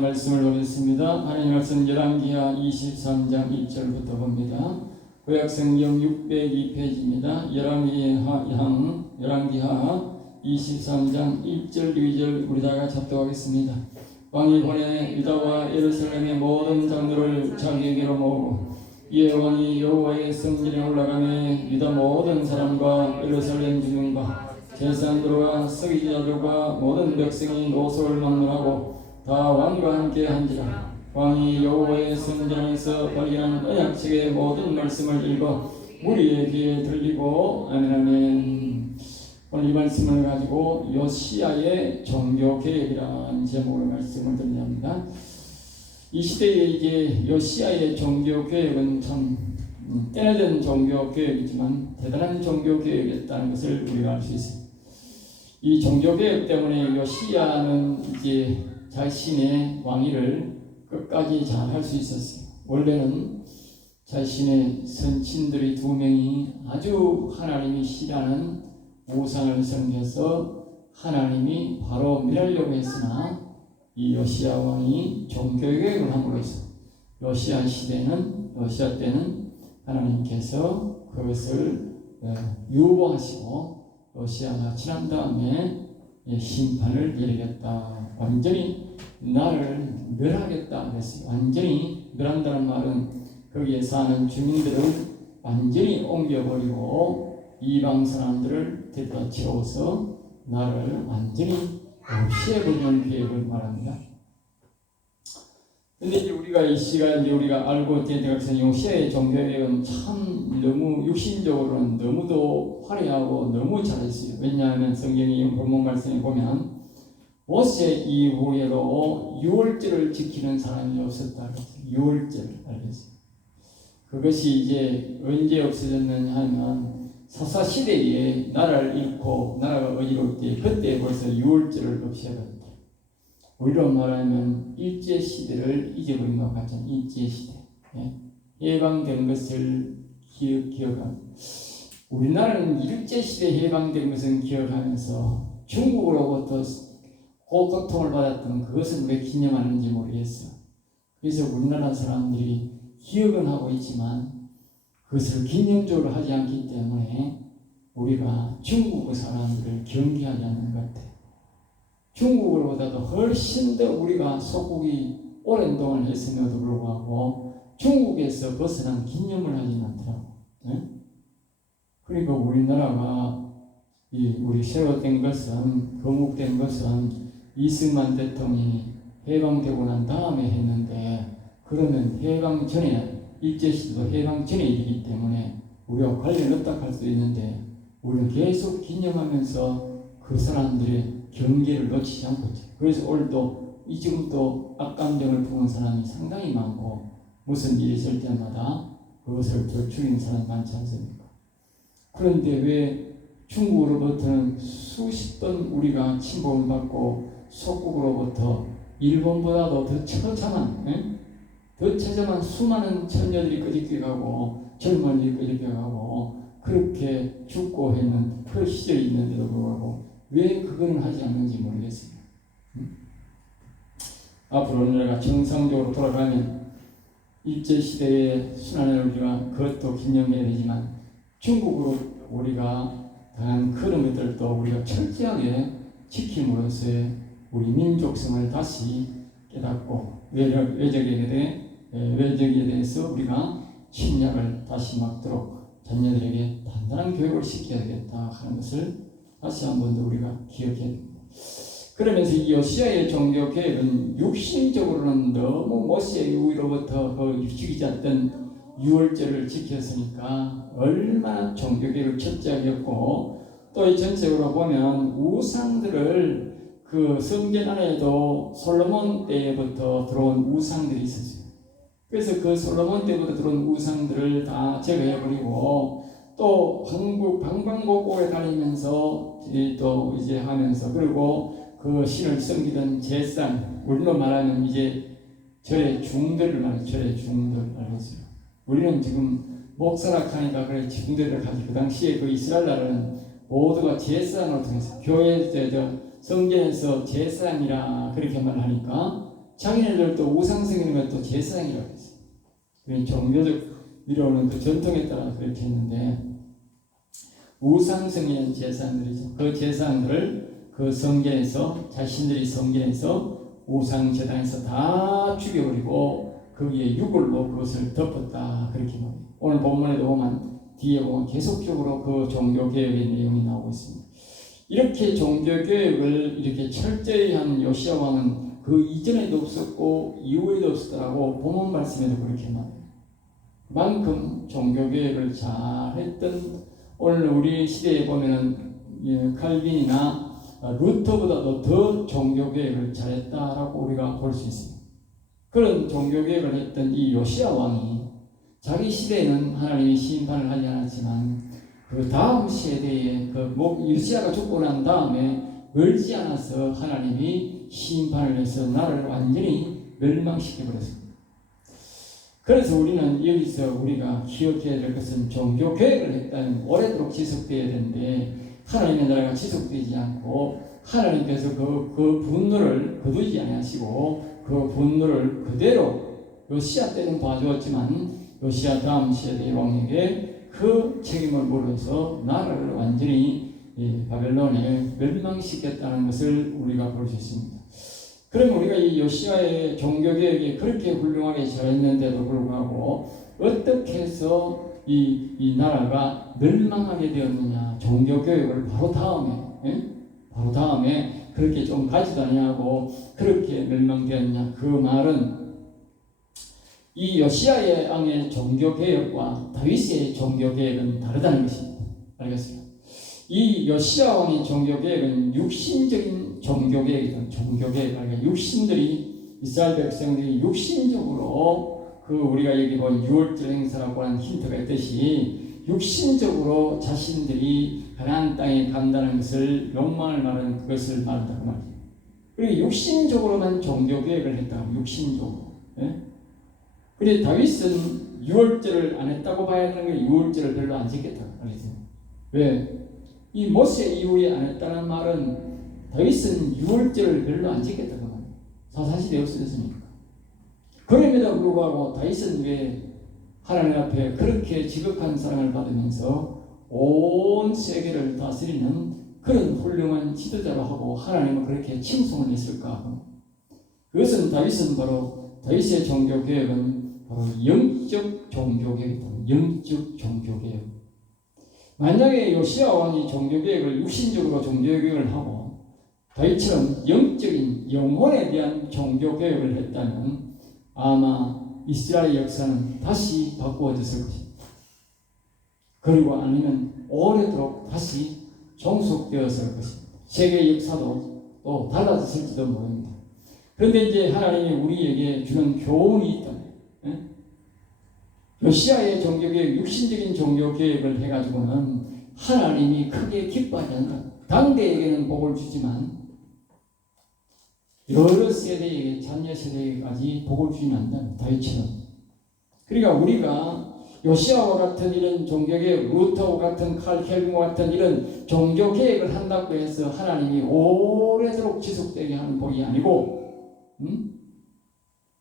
말씀을 보겠습니다. 하나님 말씀 열왕기하 23장 1절부터 봅니다. 구약성경 602페이지입니다. 열왕기하 23장 1절 2절 우리 다 같이 합독하겠습니다. 왕이 보내 유다와 예루살렘의 모든 장로를 자기에게로 모으고 이에 왕이 여호와의 성전에 올라가매 유다 모든 사람과 예루살렘 주민과 제사장들과 서기자들과 모든 백성이 노소를 막론하고 다 왕과 함께 한지라. 왕이 여호와의 성전에서 발견한 언약책의 모든 말씀을 읽어 무리의 귀에 들리고. 아멘 아멘. 오늘 이 말씀을 가지고 요시야의 종교개혁이라는 제목으로 말씀을 드립니다. 이 시대에 이제 요시야의 종교개혁은 참 때려진 종교개혁이지만 대단한 종교개혁이었다는 것을 우리가 알 수 있습니다. 이 종교개혁 때문에 요시야는 이제 자신의 왕위를 끝까지 잘 할 수 있었어요. 원래는 자신의 선친들이 두 명이 아주 하나님이 싫어하는 우상을 섬겨서 하나님이 바로 멸하려고 했으나 이 요시야 왕이 종교개혁을 함으로써 요시야 때는 하나님께서 그것을 유보하시고 요시야가 지난 다음에 심판을 내리겠다. 완전히 나를 멸하겠다 그랬어요. 완전히 멸한다는 말은 거기에 사는 주민들을 완전히 옮겨버리고 이방 사람들을 데려다 채워서 나를 완전히 없애버리는 계획을 말합니다. 근데 이제 우리가 이 시간에 우리가 알고 있는 대학생 요시야의 종교개혁은 참 너무 육신적으로는 너무도 화려하고 너무 잘했어요. 왜냐하면 성경의 본문 말씀에 보면 모세 이후에도 유월절을 지키는 사람이 없었다. 유월절 알겠어요. 그것이 이제 언제 없어졌느냐 하면 사사시대에 나라를 잃고 나라가 어지러울 때 그때 벌써 유월절을 없애버렸다. 우리로 말하면 일제시대를 잊어버린 것 같잖아요. 일제시대. 해방된 것을 기억하고 우리나라는 일제시대 해방된 것은 기억하면서 중국으로부터 고통을 받았던 그것은 왜 기념하는지 모르겠어. 그래서 우리나라 사람들이 기억은 하고 있지만 그것을 기념적으로 하지 않기 때문에 우리가 중국 사람들을 경계하지 않는 것 같아요. 중국으로보다도 훨씬 더 우리가 속국이 오랜 동안 했음에도 불구하고 중국에서 벗어난 기념을 하지 않더라고. 그리고 우리나라가 우리 새로 된 것은 건국된 것은 이승만 대통령이 해방되고 난 다음에 했는데 그러면 해방 전에 일제시대도 해방 전에 일이기 때문에 우리가 관련 없다 할 수 있는데 우리는 계속 기념하면서 그 사람들의 경계를 놓치지 않고 있죠. 그래서 오늘도 지금도 악감정을 품은 사람이 상당히 많고 무슨 일이 있을 때마다 그것을 덜추리는 사람이 많지 않습니까? 그런데 왜 중국으로부터는 수십 번 우리가 침범을 받고 속국으로부터 일본보다도 더 처참한 수많은 처녀들이 끄집겨 가고 젊은이들이 끄집겨 가고 그렇게 죽고 했는 그 시절이 있는데도 불구하고 왜 그거는 하지 않는지 모르겠습니다. 앞으로 우리가 정상적으로 돌아가면 일제시대의 순환을 우리가 그것도 기념해야 되지만 중국으로 우리가 다양한 그런 것들도 우리가 철저하게 지킴으로써 우리 민족성을 다시 깨닫고 외적에 대해서 우리가 침략을 다시 막도록 자녀들에게 단단한 교육을 시켜야 되겠다 하는 것을 다시 한 번 더 우리가 기억해야 됩니다. 그러면서 이 요시야의 종교개혁은 육신적으로는 너무 모세 이후로부터 지키지 않던 유월절을 지켰으니까 얼마나 종교개혁을 철저하게 했고 또 이 전체적으로 보면 우상들을 그 성전 안에도 솔로몬 때부터 들어온 우상들이 있었어요. 그래서 그 솔로몬 때부터 들어온 우상들을 다 제거해버리고 또 방방곡곡에 다니면서 또 이제 하면서 그리고 그 신을 섬기던 제사장 우리로 말하면 이제 절의 중들을 말해요. 절의 중들 알겠어요. 우리는 지금 목사락하니까 그래 중들을 가지고 그 당시에 그 이스라엘 나라는 모두가 제사장을 통해서 교회 성전에서 제사장이라 그렇게 말하니까 자기네들도 우상 섬기는 것도 제사장이라고 했어요. 그 종교적 이루어오는 그 전통에 따라 그렇게 했는데 우상 섬기는 제사장들이죠. 그 제사장들을 그 성전에서 자신들이 성전에서 우상 제단에서 다 죽여버리고 거기에 유골로 그것을 덮었다 그렇게 말해요. 오늘 본문에도 보면 뒤에 보면 계속적으로 그 종교개혁의 내용이 나오고 있습니다. 이렇게 종교개혁을 이렇게 철저히 한 요시야 왕은 그 이전에도 없었고 이후에도 없었다고 본문 말씀에도 그렇게 말해요. 그만큼 종교개혁을 잘했던 오늘 우리 시대에 보면은 칼빈이나 루터보다도 더 종교개혁을 잘했다라고 우리가 볼 수 있습니다. 그런 종교개혁을 했던 이 요시야 왕이 자기 시대에는 하나님이 심판을 하지 않았지만 그 다음 세대에 요시야가 죽고 난 다음에 멀지 않아서 하나님이 심판을 해서 나라를 완전히 멸망시켜버렸습니다. 그래서 우리는 여기서 우리가 기억해야 될 것은 종교개혁을 했다면 오래도록 지속되어야 되는데 하나님의 나라가 지속되지 않고 하나님께서 그 분노를 거두지 아니하시고 그 분노를 그대로 요시야 때는 봐주었지만 요시야 다음 세대의 왕에게 그 책임을 물어서 나라를 완전히 바벨론에 멸망시켰다는 것을 우리가 볼 수 있습니다. 그럼 우리가 이 요시야의 종교개혁이 그렇게 훌륭하게 잘했는데도 불구하고 어떻게 해서 이 나라가 멸망하게 되었느냐? 종교개혁을 바로 다음에 그렇게 좀 가지도 아니하고 그렇게 멸망되었냐? 그 말은 이 요시야의 왕의 종교개혁과 다윗의 종교개혁은 다르다는 것입니다. 알겠어요? 이 요시야 왕의 종교개혁은 육신적인 종교개혁이다. 그러니까 육신들이 이스라엘 백성들이 육신적으로 우리가 여기 본 유월절 행사라고 하는 힌트가 있듯이 육신적으로 자신들이 가나안 땅에 간다는 것을 욕망을 말하는 그것을 말한다고 말이에요. 그리고 육신적으로만 종교개혁을 했다고 육신적으로. 그런데 다윗은 유월절을 안 했다고 봐야 하는 게 유월절을 별로 안 지켰다고 말이죠. 왜? 이 모세 이후에 안 했다는 말은 다윗은 유월절을 별로 안 지켰다고 말이에요. 사사시대에 없어졌으니까. 그럼에도 불구하고 다윗은 왜 하나님 앞에 그렇게 지극한 사랑을 받으면서 온 세계를 다스리는 그런 훌륭한 지도자로 하고 하나님은 그렇게 칭송을 했을까? 그것은 다윗은 바로 다윗의 종교개혁은 바로 영적 종교개혁이다. 영적 종교개혁. 만약에 요시야 왕이 종교개혁을 육신적으로 종교개혁을 하고 다윗처럼 영적인 영혼에 대한 종교개혁을 했다면 아마 이스라엘 역사는 다시 바꾸어졌을 것입니다. 그리고 아니면 오래도록 다시 종속되었을 것입니다. 세계 역사도 또 달라졌을지도 모릅니다. 그런데 이제 하나님이 우리에게 주는 교훈이 있다. 요시야의 종교개혁, 육신적인 종교개혁을 해가지고는 하나님이 크게 기뻐하지 않는다. 당대에게는 복을 주지만 여러 세대에게, 자녀 세대에게까지 복을 주지는 않는다. 다윗처럼. 그러니까 우리가 요시야와 같은 이런 종교개혁, 루터와 같은 칼 켈빈과 같은 이런 종교개혁을 한다고 해서 하나님이 오래도록 지속되게 하는 복이 아니고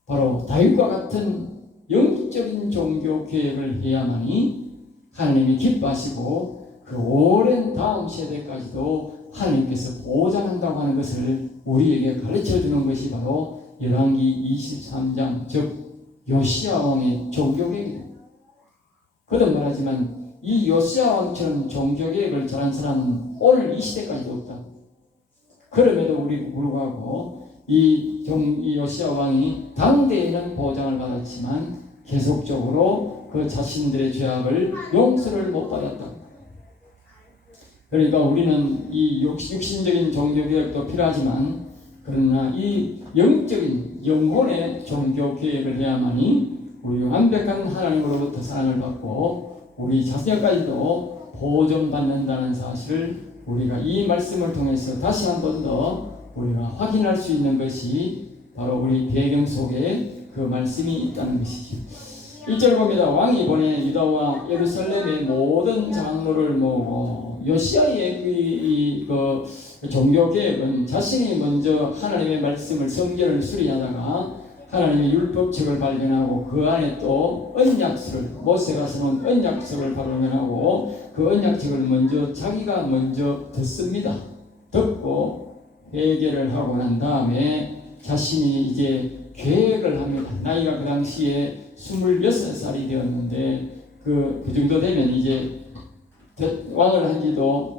바로 다윗과 같은 영적인 종교개혁을 해야만이 하나님이 기뻐하시고 그 오랜 다음 세대까지도 하나님께서 보장한다고 하는 것을 우리에게 가르쳐주는 것이 바로 열왕기 23장 즉 요시야 왕의 종교개혁입니다. 거듭 말하지만 이 요시야 왕처럼 종교개혁을 잘한 사람은 오늘 이 시대까지도 없다. 그럼에도 우리 불구하고 이 요시야 왕이 당대에는 보장을 받았지만 계속적으로 그 자신들의 죄악을 용서를 못 받았다. 그러니까 우리는 이 육신적인 종교개혁도 필요하지만 그러나 이 영적인 영혼의 종교개혁을 해야만이 우리 완벽한 하나님으로부터 사랑을 받고 우리 자녀까지도 보존받는다는 사실을 우리가 이 말씀을 통해서 다시 한 번 더 우리가 확인할 수 있는 것이 바로 우리 배경 속에 그 말씀이 있다는 것이죠. 1절 봅니다. 왕이 이번에 유다와 예루살렘의 모든 장로를 모으고 요시야의 종교개혁은 자신이 먼저 하나님의 말씀을 성경을 수리하다가 하나님의 율법책을 발견하고 그 안에 또 언약서를 모세가 써놓은 언약서를 발견하고 그 언약책을 먼저 자기가 먼저 듣습니다. 듣고 회개를 하고 난 다음에 자신이 이제 계획을 합니다. 나이가 그 당시에 26살이 되었는데 그 정도 되면 이제 왕을 한 지도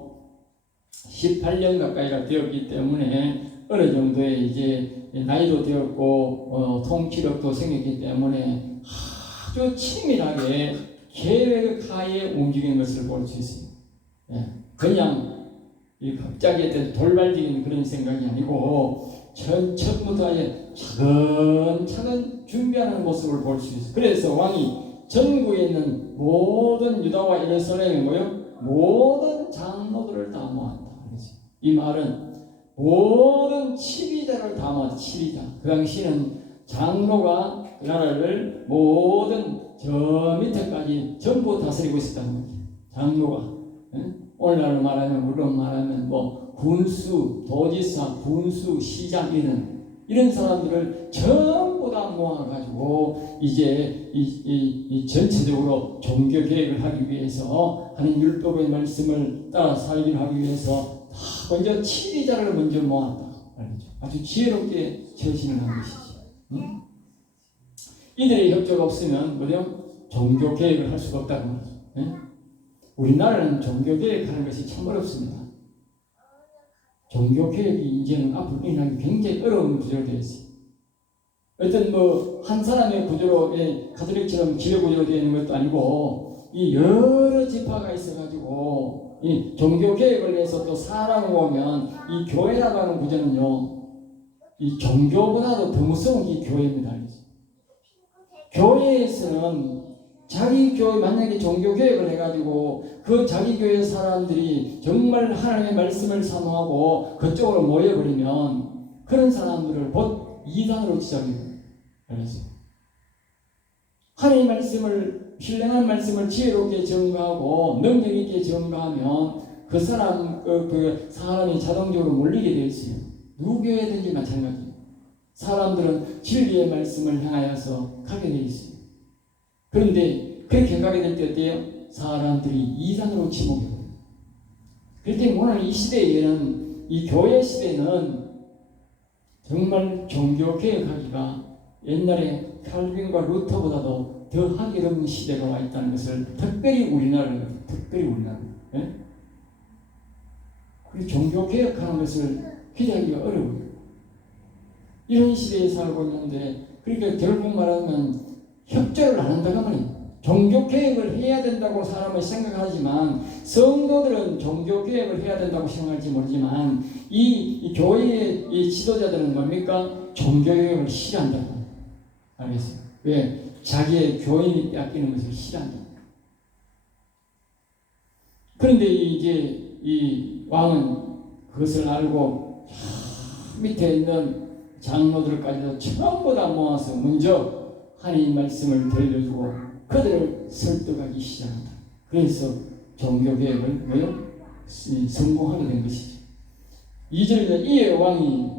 18년 가까이가 되었기 때문에 어느 정도의 이제 나이도 되었고 통치력도 생겼기 때문에 아주 치밀하게 계획하에 움직이는 것을 볼 수 있습니다. 예, 그냥 갑자기 돌발적인 그런 생각이 아니고 처음부터 아예 차근차근 준비하는 모습을 볼 수 있어요. 그래서 왕이 전국에 있는 모든 유다와 예루살렘에 모여 모든 장로들을 다 모았다. 이 말은 모든 치비자를 다 모았다. 치비자. 그 당시는 장로가 그 나라를 모든 저 밑에까지 전부 다스리고 있었다는 거죠. 장로가. 오늘날로 말하면 물론 말하면 뭐 군수, 도지사, 군수, 시장 이런 사람들을 전부 다 모아가지고 이제 이 전체적으로 종교 개혁을 하기 위해서 하는 율법의 말씀을 따라 살기를 하기 위해서 다 먼저 치리자를 먼저 모았다. 아주 지혜롭게 처신을 한 것이죠. 이들의 협조가 없으면 뭐죠? 종교 개혁을 할 수가 없다는 거죠. 우리나라는 종교 개혁하는 것이 참 어렵습니다. 종교 개혁이 이제는 앞으로 일어나기 굉장히 어려운 구조로 되어 있어요. 어떤 한 사람의 구조로 가톨릭처럼 지회 구조로 되어 있는 것도 아니고 이 여러 지파가 있어가지고 이 종교 개혁을 위해서 또 사람을 보면 이 교회라고 하는 구조는요, 이 종교보다도 더 무서운 게 교회입니다. 교회에서는 자기 교회 만약에 종교 개혁을 해가지고 그 자기 교회 사람들이 정말 하나님의 말씀을 사모하고 그쪽으로 모여버리면 그런 사람들을 곧 이단으로 지적해요. 그래서 하나님의 말씀을 신령한 말씀을 지혜롭게 전가하고 능력 있게 전가하면 그 사람이 자동적으로 몰리게 되어 있어요. 누구 교회든지 마찬가지예요. 사람들은 진리의 말씀을 향하여서 가게 되어 있어요. 그런데 그렇게 가게 될 때 어때요? 사람들이 이단으로 지목해요. 그렇기 때문에 오늘 이 시대에는, 이 교회 시대는 정말 종교 개혁하기가 옛날에 칼빈과 루터보다도 더 하기 어려운 시대가 와 있다는 것을 특별히 우리나라는 예? 그리고 종교 개혁하는 것을 기대하기가 어려워요. 이런 시대에 살고 있는데, 그러니까 결국 말하면 협조를 안 한다고 말이에요. 종교개혁을 해야 된다고 사람은 생각하지만 성도들은 종교개혁을 해야 된다고 생각할지 모르지만 이 교회의 이 지도자들은 뭡니까? 종교개혁을 싫어한다고. 알겠어요? 왜? 자기의 교인이 뺏기는 것을 싫어한다. 그런데 이제 이 왕은 그것을 알고 밑에 있는 장로들까지도 전부 다 모아서 먼저 하나님 말씀을 들려주고 그들을 설득하기 시작한다. 그래서 종교개혁을 성공하게 된 것이죠. 2절에 이에 왕이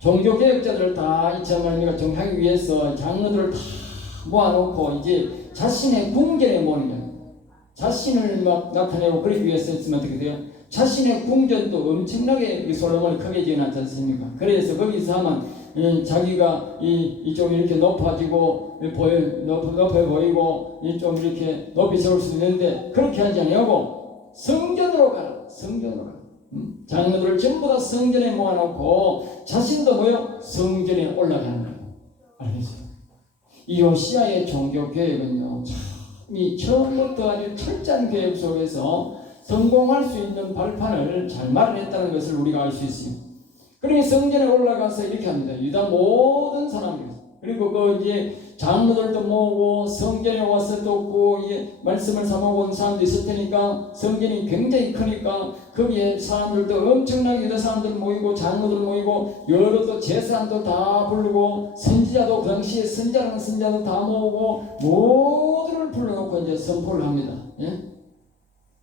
종교개혁자들을 다 이참을 정하기 위해서 장로들을 다 모아놓고 이제 자신의 궁전에 모으는 거예요. 자신을 막 나타내고 그러기 위해서 했으면 어떻게 돼요? 자신의 궁전도 엄청나게 솔로몬이 크게 지어놨지 않습니까? 그래서 거기서 하면 자기가 이쪽 이렇게 높아지고 높아 보이고 좀 이렇게 높이 세울 수 있는데 그렇게 하지 않냐고 성전으로 가라. 성전으로 가라. 장로들을 전부 다 성전에 모아놓고 자신도 성전에 올라가는 거예요. 알겠어요? 이 요시야의 종교 계획은요, 이 처음부터 아주 철저한 계획 속에서 성공할 수 있는 발판을 잘 마련했다는 것을 우리가 알 수 있습니다. 그러니 성전에 올라가서 이렇게 합니다. 유다 모든 사람들, 그리고 이제 장로들도 모으고 성전에 와서 또 말씀을 사모하고 온 사람도 있을 테니까 성전이 굉장히 크니까 거기에 사람들도 엄청나게 유다 사람들 모이고 장로들 모이고 여러 또 제사장도 다 부르고 선지자도 그 당시에 선자라는 선자도 다 모으고 모두를 불러놓고 이제 선포를 합니다. 예?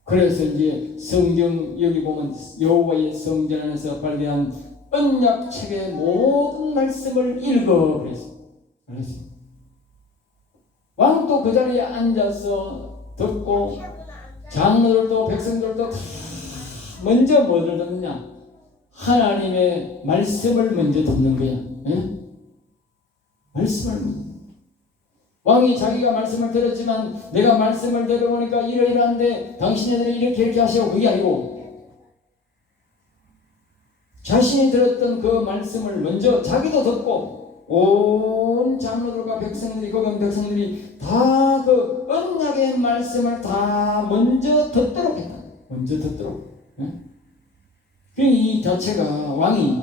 그래서 이제 성경 여기 보면 여호와의 성전 안에서 발견한 언약책의 모든 말씀을 읽어 그랬어요. 왕도 그 자리에 앉아서 듣고 장로들도 백성들도 다 먼저 뭐를 듣느냐? 하나님의 말씀을 먼저 듣는 거야. 예? 말씀을 왕이 자기가 말씀을 들었지만 내가 말씀을 들어보니까 이러이러한데 당신네들이 이렇게 하시오 그게 아니고 자신이 들었던 그 말씀을 먼저 자기도 듣고 온 장로들과 백성들이 거기 백성들이 다 그 언약의 말씀을 다 먼저 듣도록 했다. 먼저 듣도록. 이 자체가 왕이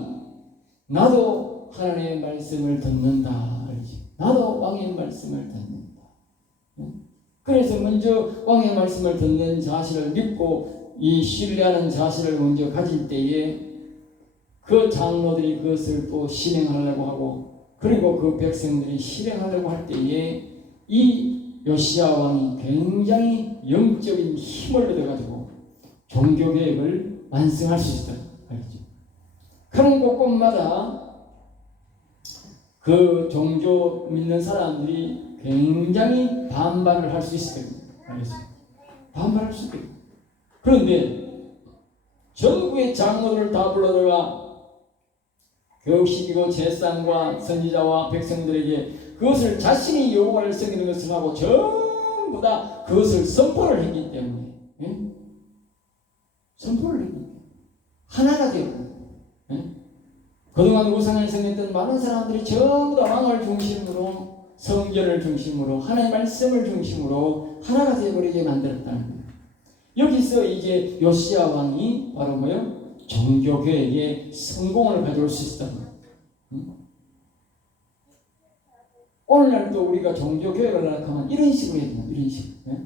나도 하나님의 말씀을 듣는다. 나도 왕의 말씀을 듣는다. 그래서 먼저 왕의 말씀을 듣는 자세를 믿고 이 신뢰하는 자세를 먼저 가질 때에 그 장로들이 그것을 또 실행하려고 하고 그리고 그 백성들이 실행하려고 할 때에 이 요시야 왕이 굉장히 영적인 힘을 얻어가지고 종교개혁을 완성할 수 있다. 알겠죠? 그런 곳곳마다 그 종교 믿는 사람들이 굉장히 반발을 할 수 있을 겁니다. 알겠죠? 반발할 수 있거든요. 그런데 전국의 장로들을 다 불러다가 교육시키고 제사장과 선지자와 백성들에게 그것을 자신이 여호와를 섬기는 것을 하고 전부 다 그것을 선포를 했기 때문에 선포를 했기 때문에 하나가 되고 그동안 우상을 섬겼던 많은 사람들이 전부 다 왕을 중심으로 성전을 중심으로 하나님의 말씀을 중심으로 하나가 되어버리게 만들었다는 거예요. 여기서 이제 요시야 왕이 바로 뭐요? 종교개혁에 성공을 가져올 수 있었다는 거예요. 오늘날도 우리가 종교개혁을 하면 이런 식으로 해야 돼요. 이런 식으로.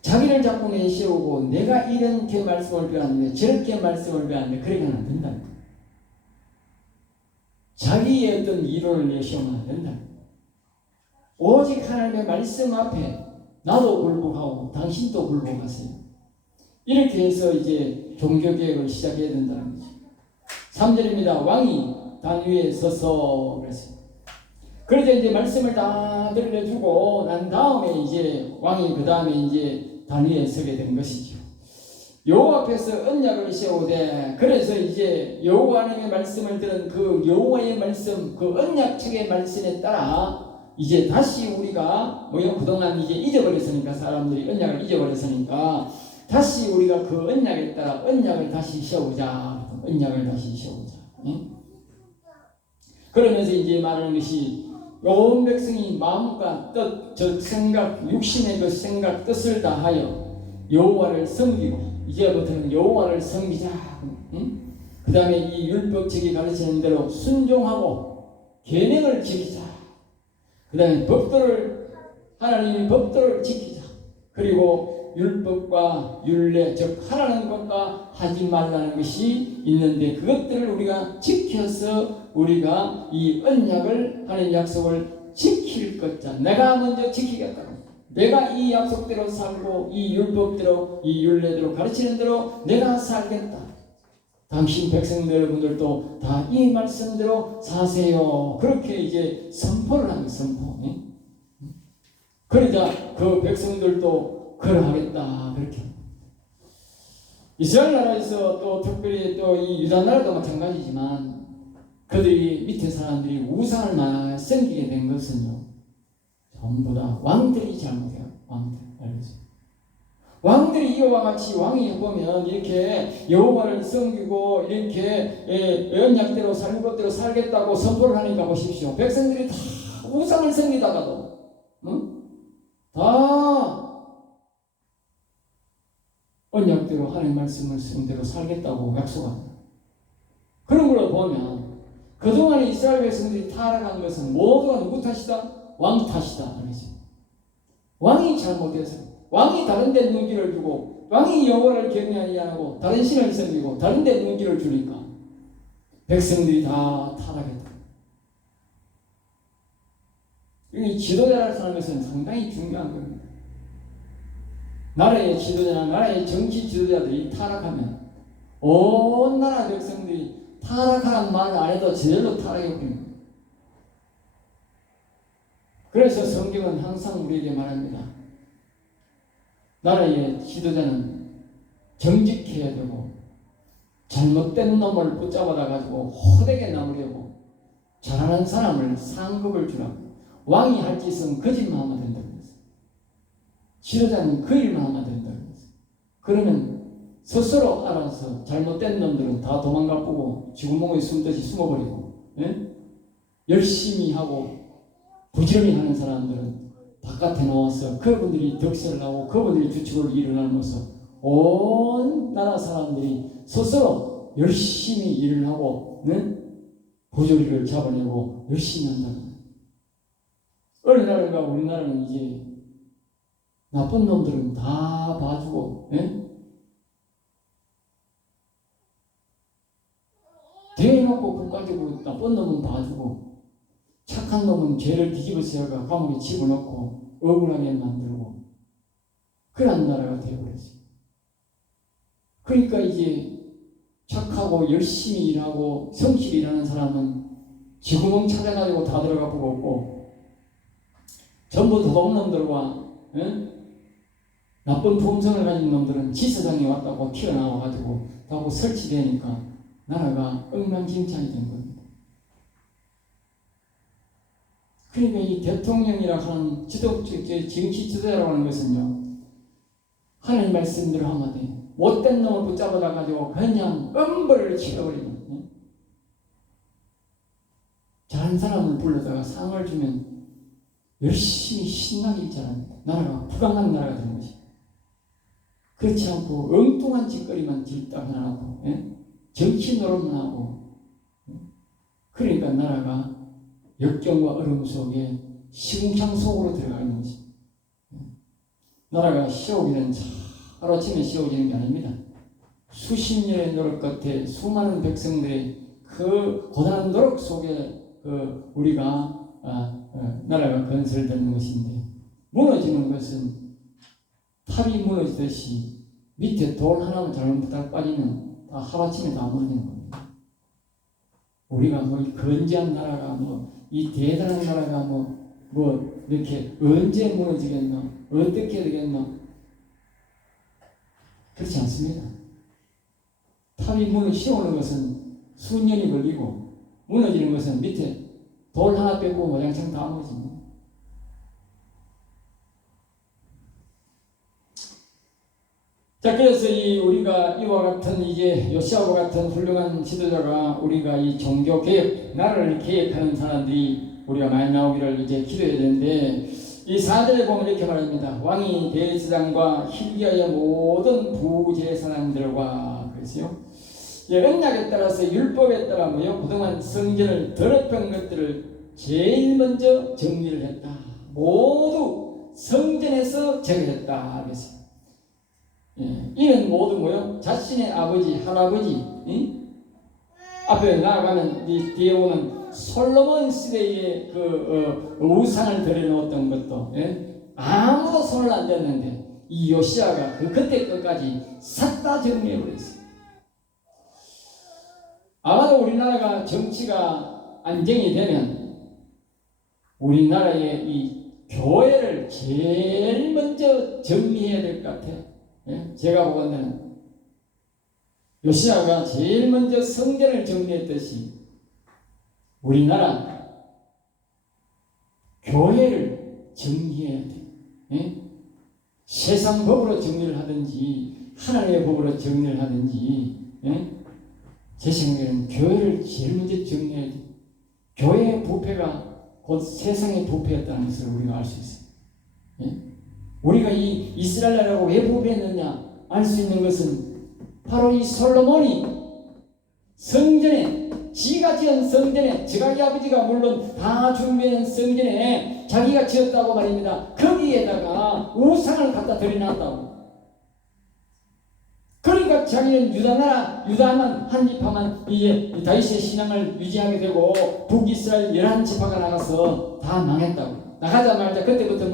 자기를 자꾸 내세우고 내가 이렇게 말씀을 배웠는데 저렇게 말씀을 배웠는데 그러면 안 된다. 자기의 어떤 이론을 내세우면 안 된다. 오직 하나님의 말씀 앞에 나도 굴복하고 당신도 굴복하세요. 이렇게 해서 이제 종교개혁을 시작해야 된다는 거죠. 3절입니다. 왕이 단 위에 서서 그랬어요. 그래서 이제 말씀을 다 들려주고 난 다음에 이제 왕이 그 다음에 이제 단 위에 서게 된 것이죠. 여호와 앞에서 언약을 세우되 그래서 이제 여호와 하나님의 말씀을 들은 그 여호와의 말씀 그 언약책의 말씀에 따라 이제 다시 우리가 그동안 이제 잊어버렸으니까 사람들이 언약을 잊어버렸으니까 다시 우리가 그 언약에 따라 언약을 다시 세우자. 언약을 다시 세우자. 그러면서 이제 말하는 것이 온 백성이 마음과 뜻, 즉 생각, 육신의 그 생각, 뜻을 다하여 여호와를 섬기고 이제부터는 여호와를 섬기자. 그 다음에 이 율법책이 가르치는 대로 순종하고 계명을 지키자. 그 다음에 하나님의 법도를 지키자. 그리고 율법과 율례, 즉 하라는 것과 하지 말라는 것이 있는데 그것들을 우리가 지켜서 우리가 이 언약을 하는 약속을 지킬 것자. 내가 먼저 지키겠다고. 내가 이 약속대로 살고 이 율법대로 이 율례대로 가르치는 대로 내가 살겠다. 당신 백성들 여러분들도 다 이 말씀대로 사세요. 그렇게 이제 선포를 하는 선포. 그러자 그 백성들도 그러하겠다. 그렇게. 이스라엘 나라에서 또 특별히 또 이 유다 나라도 마찬가지지만 그들이 밑에 사람들이 우상을 많이 섬기게 된 것은요. 전부 다 왕들이 잘못해요. 왕들. 알겠어요? 왕들이 이와 같이 왕이 보면 이렇게 여호와를 섬기고 이렇게 언약대로 살는 것대로 살겠다고 선포를 하니까 보십시오. 백성들이 다 우상을 섬기다가도 다 언약대로 하나님 말씀을 쓴 대로 살겠다고 약속합니다. 그런 걸로 보면 그동안 이스라엘 백성들이 타락한 것은 모두가 누구 탓이다? 왕 탓이다. 왕이 잘못해서 왕이 다른 데 눈길을 주고 왕이 여호와를 경외하지 않고 다른 신을 섬기고 다른 데 눈길을 주니까 백성들이 다 타락했다. 이 지도자를 사는 것은 상당히 중요한 겁니다. 나라의 지도자나 나라의 정치 지도자들이 타락하면 온 나라 백성들이 타락하라는 말을 안 해도 저절로 타락해 버립니다. 그래서 성경은 항상 우리에게 말합니다. 나라의 지도자는 정직해야 되고 잘못된 놈을 붙잡아다 가지고 호되게 나무려고 잘하는 사람을 상급을 주라고. 왕이 할 짓은 거짓말 하면 된다고 했어요. 지도자는 그 일만 하면 된다고 했어요. 그러면 스스로 알아서 잘못된 놈들은 다 도망가 보고 쥐구멍에 숨듯이 숨어버리고, 예? 열심히 하고 부지런히 하는 사람들은 바깥에 나와서 그분들이 덕세를 하고 그분들이 주축을 일어나는 모습, 온 나라 사람들이 스스로 열심히 일을 하고, 네? 보조리를 잡아내고 열심히 한다. 어느 나라가 우리나라는 이제 나쁜 놈들은 다 봐주고, 예? 대놓고 국가적으로 나쁜 놈은 봐주고 착한 놈은 죄를 뒤집어 쓰여가 감옥에 집어넣고 억울하게 만들고 그런 나라가 되어버렸어요. 그러니까 이제 착하고 열심히 일하고 성실히 일하는 사람은 쥐구멍 찾아가지고 다 들어가 보고 없고, 전부 도둑놈들과, 예? 나쁜 품성을 가진 놈들은 지사장이 왔다고 튀어나와가지고 다고 설치되니까 나라가 엉망진창이 된 겁니다. 그러니까 이 대통령이라 하는 정치 지도자라고 하는 것은요, 하나님 말씀대로 하면 돼. 못된 놈을 붙잡아다 가지고 그냥 엄벌을 치러버리는, 잘한 사람을 불러다가 상을 주면 열심히 신나게 일자랍니다. 나라가 부강한 나라가 되는 것이. 그렇지 않고 엉뚱한 짓거리만 들딱 나하고, 정치 노릇만 하고, 그러니까 나라가 역경과 어려움 속에 시궁창 속으로 들어가는 것입니다. 나라가 씌워지는 하루아침에 씌워지는 게 아닙니다. 수십 년의 노력 끝에 수많은 백성들의 그 고단한 노력 속에 우리가 나라가 건설되는 것인데, 무너지는 것은 탑이 무너지듯이 밑에 돌 하나만 잘못 빠지면 다 하루아침에 다 무너지는 겁니다. 우리가 뭐 건재한 나라가 이 대단한 나라가 이렇게 언제 무너지겠노? 어떻게 되겠노? 그렇지 않습니다. 탑이 씌우는 것은 수년이 걸리고 무너지는 것은 밑에 돌 하나 빼고 와장창 다 무너집니다. 자, 그래서 우리가 이와 같은 이제 요시아와 같은 훌륭한 지도자가 우리가 이 종교 개혁, 나라를 개혁하는 사람들이 우리가 많이 나오기를 이제 기도해야 되는데, 이 4절에 보면 이렇게 말합니다. 왕이 대제사장과 hil기야의 모든 부제사장들과 그랬어요. 언약에 따라서 율법에 따라 그동안 성전을 더럽힌 것들을 제일 먼저 정리를 했다. 모두 성전에서 제거했다. 그랬어요. 이는 모두 자신의 아버지, 할아버지, 앞에 나아가면 뒤에 오는 솔로몬 시대의 우상을 들여놓았던 것도, 아무도 손을 안 댔는데 이 요시아가 그때 끝까지 싹 다 정리해버렸어요. 아마도 우리나라가 정치가 안정이 되면 우리나라의 이 교회를 제일 먼저 정리해야 될 것 같아요. 제가 보건대는 요시아가 제일 먼저 성전을 정리했듯이 우리나라 교회를 정리해야 돼. 세상 법으로 정리를 하든지 하나님의 법으로 정리를 하든지, 제 생각에는 교회를 제일 먼저 정리해야 돼. 교회의 부패가 곧 세상의 부패였다는 것을 우리가 알 수 있어요. 우리가 이 이스라엘 나라가 왜 부패했느냐 알 수 있는 것은 바로 이 솔로몬이 성전에, 지가 지은 성전에, 자기 아버지가 물론 다 준비한 성전에 자기가 지었다고 말입니다. 거기에다가 우상을 갖다 들여놨다고. 그러니까 자기는 유다만 한 지파만 이제 다윗의 신앙을 유지하게 되고 북이스라엘 11지파가 나가서 다 망했다고. 나가자마자 그때부터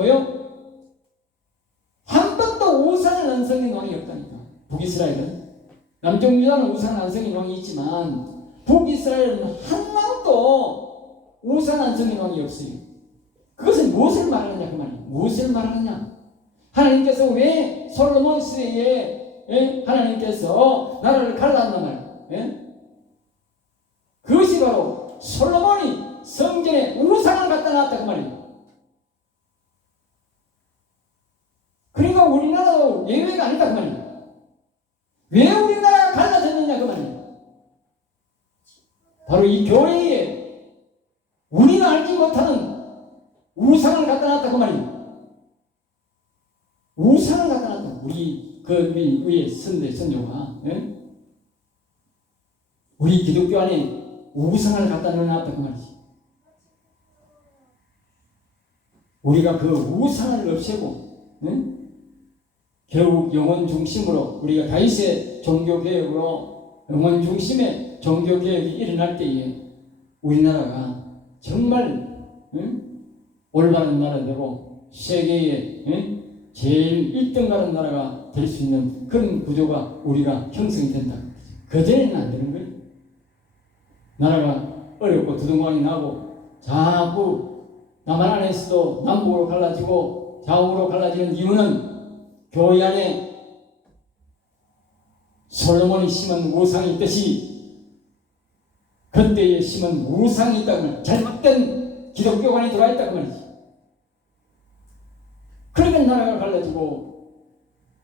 한 번도 우상을 성인 왕이 없다니까. 북이스라엘은. 남쪽 유다는 우상 안 성인 왕이 있지만 북이스라엘은 한 왕도 우상 안 성인 왕이 없어요. 그것은 무엇을 말하느냐 그 말이에요. 무엇을 말하느냐. 하나님께서 왜 솔로몬 시대에 하나님께서 나라를 갈랐단 말이에요. 그것이 바로 솔로몬이 성전에 우상을 갖다 놨다 그 말이에요. 그러니까 우리나라도 예외가 아니다 그 말이에요. 왜 우리나라가 갈라졌느냐 그 말이에요. 바로 이 교회에 우리가 알지 못하는 우상을 갖다 놨다 그 말이에요. 우상을 갖다 놨다. 우리 위에 선조가 우리 기독교 안에 우상을 갖다 넣어놨다 그 말이지. 우리가 그 우상을 없애고 결국 영혼 중심으로 우리가 다윗의 종교개혁으로 영혼 중심의 종교개혁이 일어날 때에 우리나라가 정말 올바른 나라 되고 세계의 제일 1등 가는 나라가 될 수 있는 그런 구조가 우리가 형성이 된다. 그전에는 안 되는 거예요. 나라가 어렵고 두둥강이 나고 자꾸 남한 안에서도 남북으로 갈라지고 좌우로 갈라지는 이유는 교회 안에 솔로몬이 심은 우상이 있듯이 그때에 심은 우상이 있다고 잘못된 기독교관이 들어와 있다고 말이지. 그러니까 나라가 갈라지고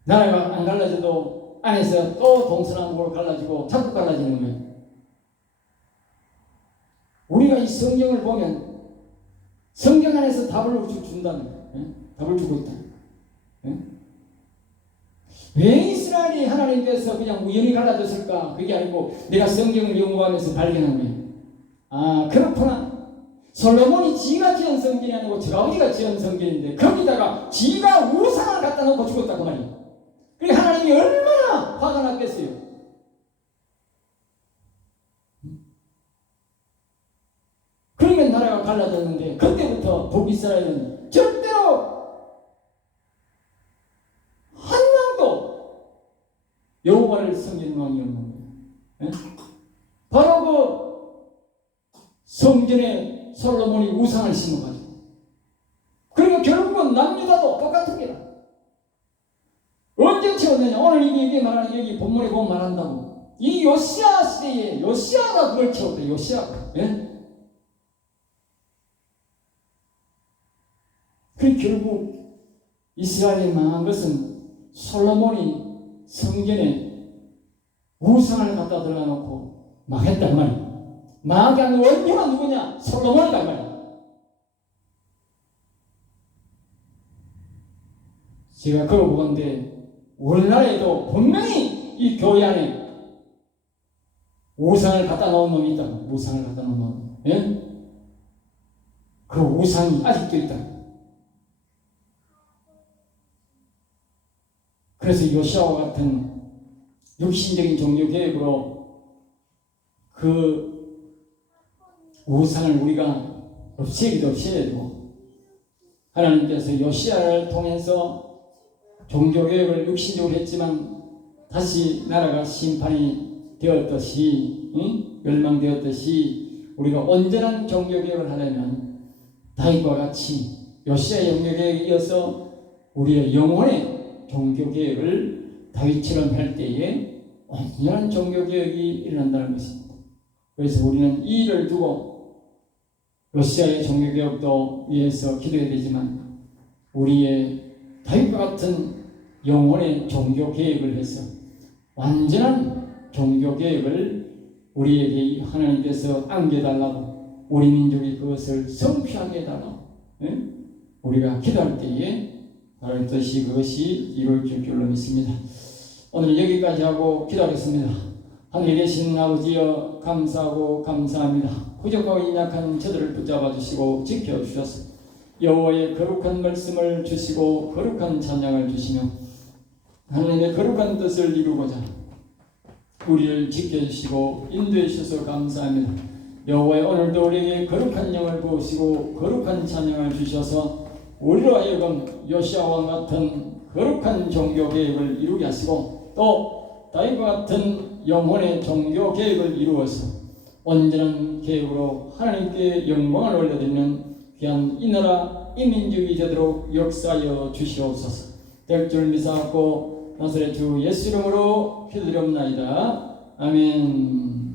나라가 안 갈라져도 안에서 또 동서남북으로 갈라지고 자꾸 갈라지는 거예요. 우리가 이 성경을 보면 성경 안에서 답을 준다는 거예요. 답을 주고 있다. 왜 이스라엘이 하나님께서 그냥 우연히 갈라졌을까? 그게 아니고 내가 성경을 연구하면서 발견한 거예요. 아, 그렇구나. 솔로몬이 지가 지은 성전이 아니고 저아버지가 지은 성전인데 거기다가 지가 우상을 갖다 놓고 죽었다고 말이에요. 그게 하나님이 얼마나 화가 났겠어요. 그러면 나라가 갈라졌는데 그때부터 북이스라엘은 절대로 한 명도 여호와를 섬기는 왕이 없는 거예요. 바로 그 성전에 솔로몬이 우상을 심어가지고 그리고 결국은 남유다도 똑같은 게다. 언제 채웠느냐? 오늘 이게 말하는 여기 본문에 보면 말한다고. 이 요시야 시대에 요시야가 그걸 채웠대. 요시야가. 그 결국 이스라엘이 망한 것은 솔로몬이 성전에 우상을 갖다 들어가 놓고 망했단 말이야. 망하게 한 원흉은 누구냐? 솔로몬이란 말이야. 제가 그걸 보건데 우리나라에도 분명히 이 교회 안에 우상을 갖다 놓은 놈이 있다. 우상을 갖다 놓은 놈. 예? 그 우상이 아직도 있다. 그래서 요시아와 같은 육신적인 종교개혁으로 그 우상을 우리가 없애야 되고 하나님께서 요시아를 통해서 종교개혁을 육신적으로 했지만 다시 나라가 심판이 되었듯이 멸망되었듯이 우리가 온전한 종교개혁을 하려면 다윗과 같이 요시아의 종교개혁에 이어서 우리의 영혼의 종교개혁을 다윗처럼 할 때에 온전한 종교개혁이 일어난다는 것입니다. 그래서 우리는 이 일을 두고 러시아의 종교개혁도 위해서 기도해야 되지만 우리의 다윗과 같은 영혼의 종교개혁을 해서 완전한 종교개혁을 우리에게 하나님께서 안겨달라고 우리 민족이 그것을 성취하게 해달라고 우리가 기도할 때에 하나님 뜻이 그것이 이룰 줄로 믿습니다. 오늘 여기까지 하고 기도하겠습니다. 하늘에 계신 아버지여 감사하고 감사합니다. 부족하고 인약한 저들을 붙잡아 주시고 지켜주셔서 여호와의 거룩한 말씀을 주시고 거룩한 찬양을 주시며 하나님의 거룩한 뜻을 이루고자 우리를 지켜주시고 인도해 주셔서 감사합니다. 여호와의 오늘도 우리에게 거룩한 영을 부으시고 거룩한 찬양을 주셔서 우리로 하여금 요시아와 같은 거룩한 종교 계획을 이루게 하시고 또 다윗과 같은 영혼의 종교 계획을 이루어서 온전한 계획으로 하나님께 영광을 올려드리는 귀한 이 나라 이 민족이 되도록 역사하여 주시옵소서. 될 줄 믿사옵고 나사렛 주 예수 이름으로 기도드리옵나이다. 아멘.